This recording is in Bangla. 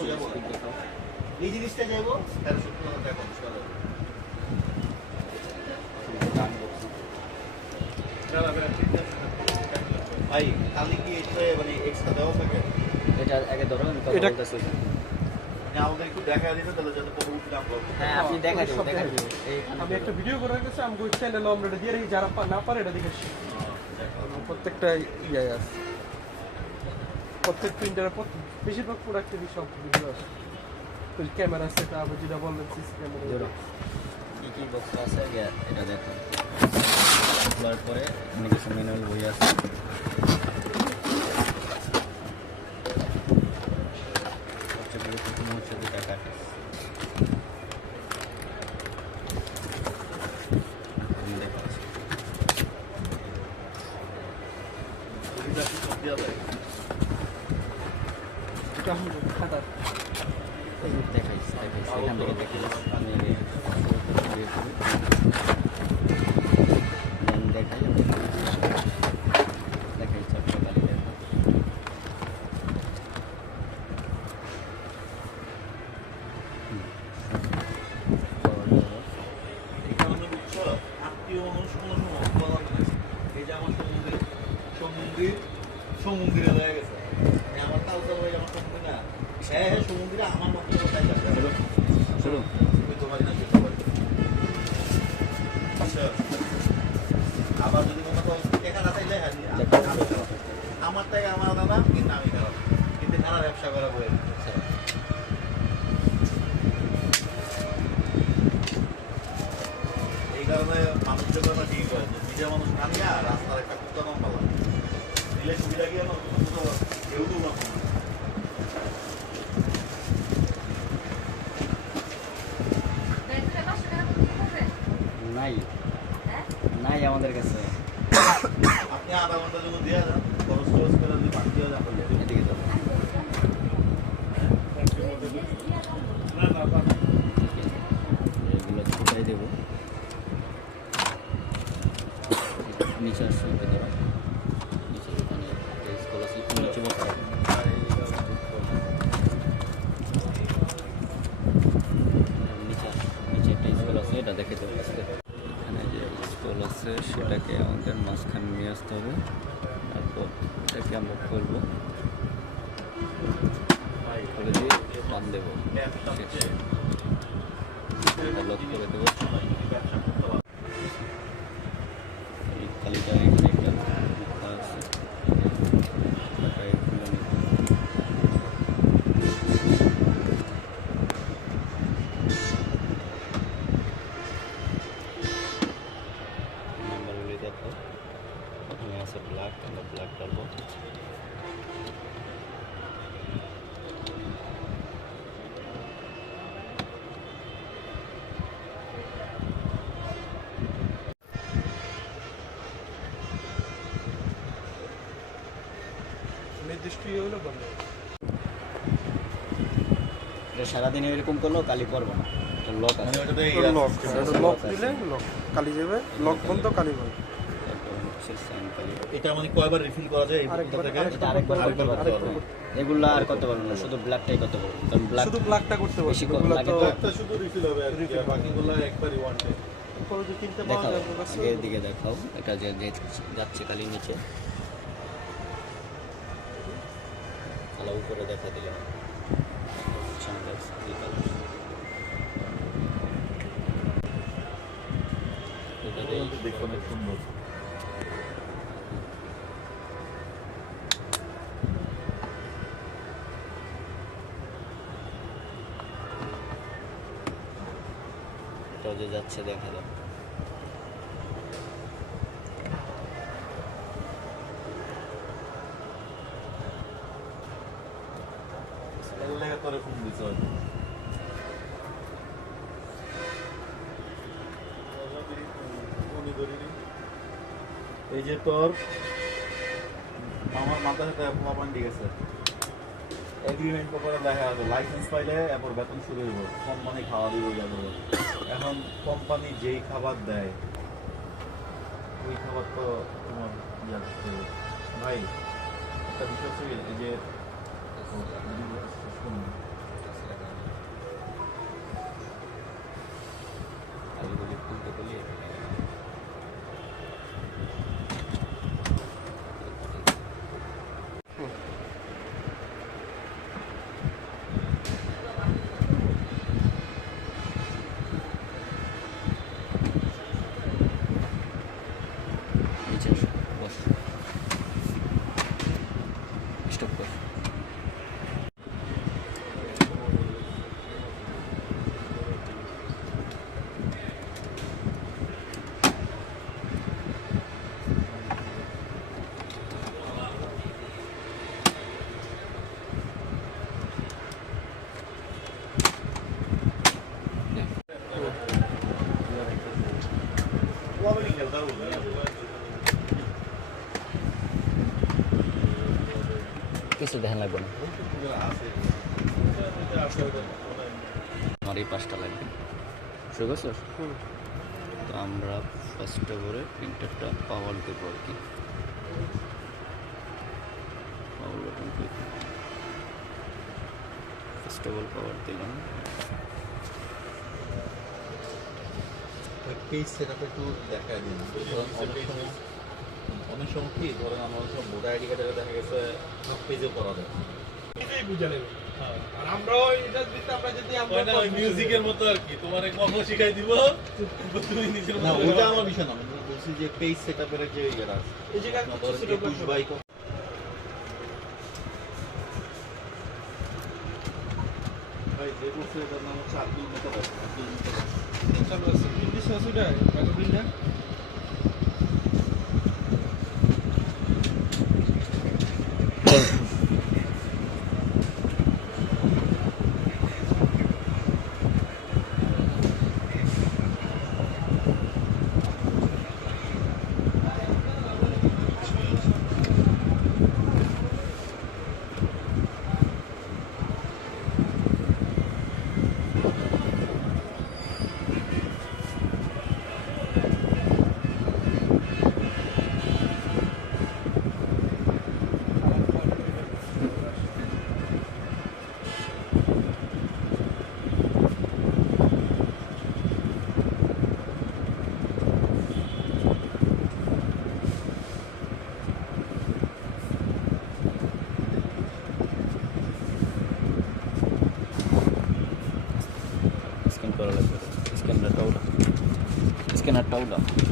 তো যাব এই জিনিসটা যাব তেরোশো টাকা ভাই কালি কি মানে এক্সট্রা দেওয়া থাকে? এটা আগে ধরো আমি কথা বলতেছি। মানে আমাদের একটু দেখা তাহলে যাতে হ্যাঁ আপনি দেখা দেবো দেখা দেখা আমি একটা ভিডিও করে রেখেছি আমি ওই চ্যানেলে আমরা এটা দিয়ে রাখি যারা না পারে এটা দেখে শিখে। প্রত্যেকটা ইয়ে আছে। প্রত্যেক প্রিন্টারে বেশিরভাগ প্রোডাক্টেরই সব ভিডিও আছে তো ক্যামেরা সেট আপ যেটা বললেন সিসি ধরো ক্যামেরা কি কি বক্স আছে? আগে এটা দেখো। খোলার পরে কিছু ম্যানুয়াল বই আছে। সবচেয়ে গুরুত্বপূর্ণ হচ্ছে দুটা কার্টিস আমি দেখাচ্ছি এটা কি সব দেওয়া যায় এটা হলো খাতার দেখাইছি দেখাইছি এখান থেকে দেখাইছি আমি দেখাই আমি দেখাই চারটা গাড়ি দেখো হুম। এই কারণে বুঝছ আত্মীয় মানুষ কোনো সময় বলা যায় না। এই যে আমার সমুদ্রে সমুদ্রে হয়ে গেছে আমার কালচার ভাই আমার সমুদ্রে না হ্যাঁ হ্যাঁ সমুদ্রে যে মানুষ কানিয়া রাস্তার একটা কুত্তা পালা। দিলে সুবিধা আমার কোথাও কেউ তো না নাই। নাই আমাদের কাছে। আপনি আধা ঘণ্টার জন্য দিয়ে যান। খরচ খরচ করে যদি পাঠিয়ে যান স্কুল আছে দেখে দেবো এখানে যে স্কুল আছে সেটাকে আমাদের মাঝখানে নিয়ে আসতে হবে। তারপর এটাকে আমরা খুলবো। খুলে দিয়ে পান দেবো। লক করে দেবো। এটা সারাদিন এরকম করলেও কালি করব না। এটা লক মানে আছে। লক লক দিলে লক কালি যাবে। লক বন্ধ কালি বন্ধ। তারপর হচ্ছে সাইন কালি এটা মানে কয়বার রিফিল করা যায় আরেকবার থেকে? এটা আরেকবার করতে আরেকবার পারবে এগুলো আর করতে পারব না। শুধু ব্ল্যাকটাই করতে পারব। কারণ ব্ল্যাক শুধু ব্ল্যাকটা করতে পারবে বেশি কম লাগে তো তো। শুধু রিফিল হবে আর বাকিগুলো একবারই ওয়ান টাইম পরে যে কিনতে পাওয়া দেখাও যাবে দিকে দেখাও। এটা যে যাচ্ছে কালি নিচে কালা উপরে দেখা দিলে হচ্ছে আমাদের এই colour। এটা দিয়ে অনেক সুন্দর এটাও যে যাচ্ছে দেখা দাও এর লেগে তোরে ফোন দিতে হয় এই যে তোর, আমার মাথার সাথে ঠিক আছে। এগ্রিমেন্ট পেপারে দেখা আছে লাইসেন্স পাইলে এরপর বেতন শুরু হইব। কোম্পানি খাওয়া দিব যাবে এখন কোম্পানি যেই খাবার দেয়, ওই খাবার তো তোমার ভাই, একটা বিষয় যে কিছু দেখা লাগবে না। আমার এই পাঁচটা লাগবে। শুরু করছ তো আমরা ফার্স্টে করে প্রিন্টারটা পাওয়ার দেবো আর কি power button click first of all power দিলাম। পেজ সেটআপ একটু দেখায় দিন। অনেক সময় অনেক সময় কি ধরেন আমার সব ভোটার আইডি কার্ডে দেখা গেছে সব পেজে করা যায়। এটাই নেবে। আর আমরাও এটা দিতে আমরা যদি আমরা মিউজিকের মতো আর কি। তোমার কথা শিখাই দিব। তুমি নিজের না ওটা আমার বিষয় না। আমি বলছি যে পেজ সেটআপের যে ইয়েটা আছে। এই জায়গায় কিছু ধরেন বাই ভাই যে এটার নাম হচ্ছে আব্দুল আছে ইংলিশ আছে 다 올라.